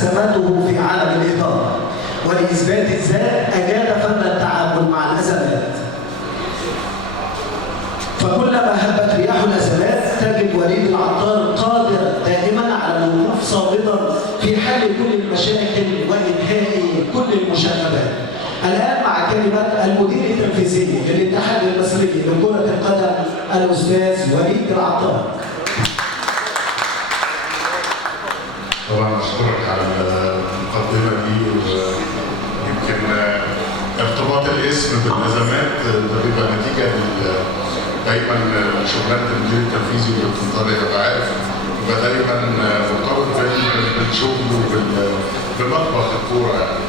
أزماته في عالم الإدارة، ولإثبات الذات أجاد فن التعامل مع الأزمات. فكلما هبت رياح الأزمات تجد وليد العطار قادرا دائما على الوقوف صامدا في حل كل المشاكل وإنهاء كل المشاغبات. الآن مع كلمة المدير التنفيذي للاتحاد المصري لكرة القدم الأستاذ وليد العطار. طبعا أشكرك على المقدمة دي، ويمكن ارتباط الاسم بالأزمات ده بيبقى نتيجة دايما شغلانة المدير التنفيذي والإداري يبقى عارف، يبقى دايما مرتبط بالشغل وبالمطبخ الكورة يعني.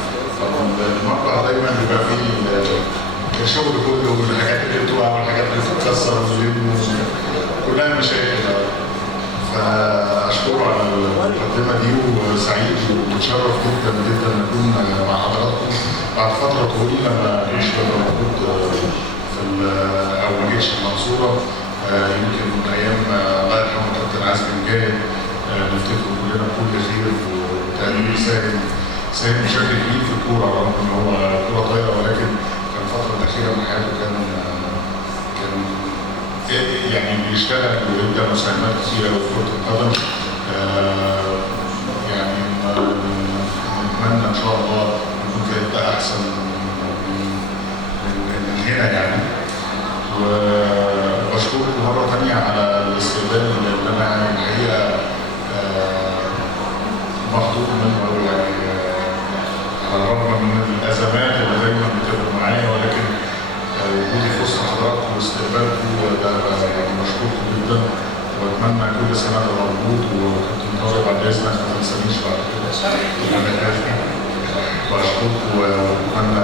المطبخ دايما بيبقى فيه الشغل كله والحاجات اللي بتقع والحاجات اللي بتتكسر كلها مشاكل. فأشكره على المقدمة دي، وسعيد ومتشرف جدا جدا ان اكون مع حضراتكم بعد فترة طويلة ما كنتش موجود او ما جيتش المنصورة. يمكن من ايام الله يرحمه كابتن عزمي مجاهد نفتكره كلنا بكل خير، وتقريبا ساهم بشكل كبير في الكورة رغم ان هو كورة طايرة، ولكن كان الفترة الأخيرة من حياته كان يعني بيشتغل ويبدا مساهمات كثيره في كره القدم. يعني نتمنى ان شاء الله نكون يبقى احسن من هنا يعني. وبشكركم مره ثانيه على الاستقبال اللي انا يعني الحقيقه مخطوط منه، يعني على الرغم من الازمات اللي دايما بتبقى معايا، ولكن وجودي في وسط حضراتكم واستقبالكم ده يعني بشكركم جدا، واتمنى كل سنه ابقى موجود. وكابتن طارق بعد اذنك ما تنسانيش بعد كده. بشكركم واتمنى